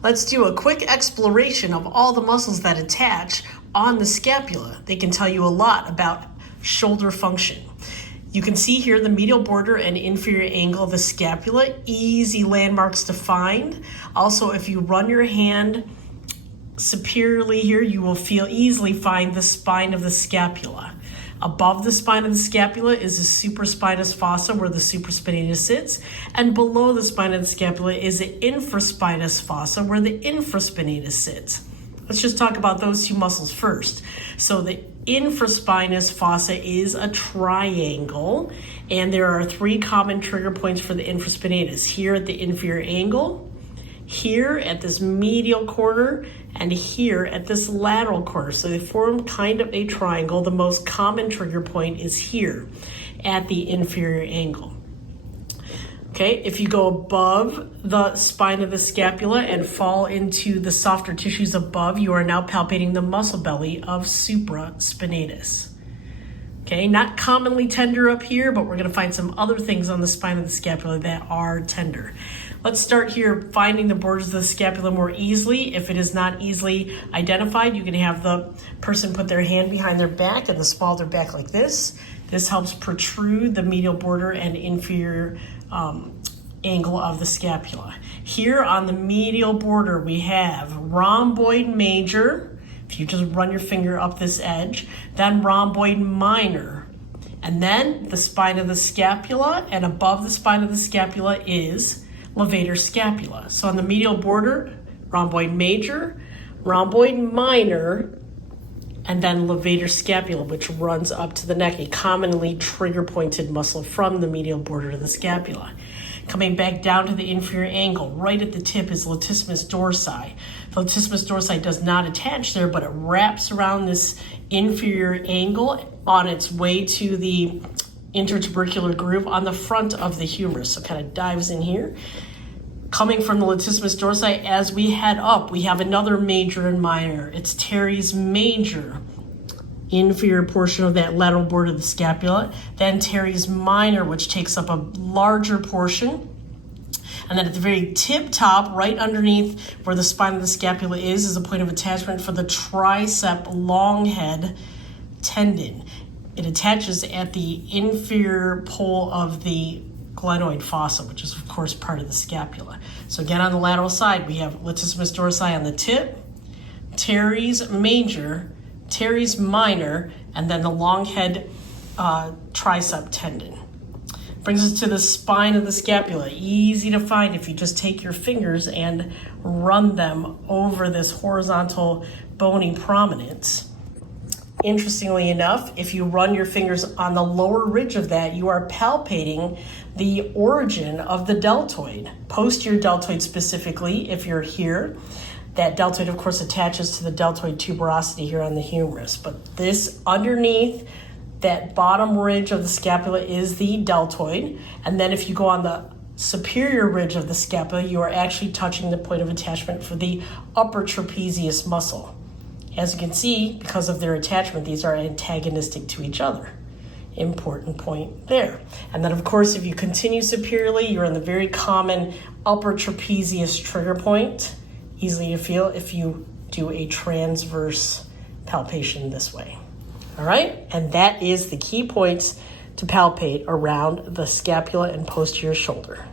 Let's do a quick exploration of all the muscles that attach on the scapula. They can tell you a lot about shoulder function. You can see here the medial border and inferior angle of the scapula, easy landmarks to find. Also, if you run your hand superiorly here, you will easily find the spine of the scapula. Above the spine of the scapula is the supraspinous fossa where the supraspinatus sits, and below the spine of the scapula is the infraspinous fossa where the infraspinatus sits. Let's just talk about those two muscles first. So the infraspinous fossa is a triangle, and there are three common trigger points for the infraspinatus. Here at the inferior angle, here at this medial corner, and here at this lateral corner. So they form kind of a triangle. The most common trigger point is here at the inferior angle. Okay, if you go above the spine of the scapula and fall into the softer tissues above, you are now palpating the muscle belly of supraspinatus. Okay, not commonly tender up here, but we're going to find some other things on the spine of the scapula that are tender. Let's start here finding the borders of the scapula more easily. If it is not easily identified, you can have the person put their hand behind their back and the small of their back like this. This helps protrude the medial border and inferior angle of the scapula. Here on the medial border, we have rhomboid major. If you just run your finger up this edge, then rhomboid minor, and then the spine of the scapula, and above the spine of the scapula is levator scapula. So on the medial border, rhomboid major, rhomboid minor, and then levator scapula, which runs up to the neck, a commonly trigger pointed muscle from the medial border of the scapula. Coming back down to the inferior angle, right at the tip is latissimus dorsi. The latissimus dorsi does not attach there, but it wraps around this inferior angle on its way to the intertubercular groove on the front of the humerus. So kind of dives in here. Coming from the latissimus dorsi, as we head up, we have another major and minor. It's teres major, inferior portion of that lateral border of the scapula. Then teres minor, which takes up a larger portion. And then at the very tip top, right underneath where the spine of the scapula is a point of attachment for the tricep long head tendon. It attaches at the inferior pole of the glenoid fossa, which is of course part of the scapula. So again, on the lateral side, we have latissimus dorsi on the tip, teres major, teres minor, and then the long head tricep tendon. Brings us to the spine of the scapula. Easy to find if you just take your fingers and run them over this horizontal bony prominence. Interestingly enough, if you run your fingers on the lower ridge of that, you are palpating the origin of the deltoid, posterior deltoid specifically. If you're here, that deltoid, of course, attaches to the deltoid tuberosity here on the humerus. But this underneath that bottom ridge of the scapula is the deltoid. And then if you go on the superior ridge of the scapula, you are actually touching the point of attachment for the upper trapezius muscle. As you can see, because of their attachment, these are antagonistic to each other. Important point there. And then, of course, if you continue superiorly, you're in the very common upper trapezius trigger point. Easily to feel if you do a transverse palpation this way. All right, and that is the key points to palpate around the scapula and posterior shoulder.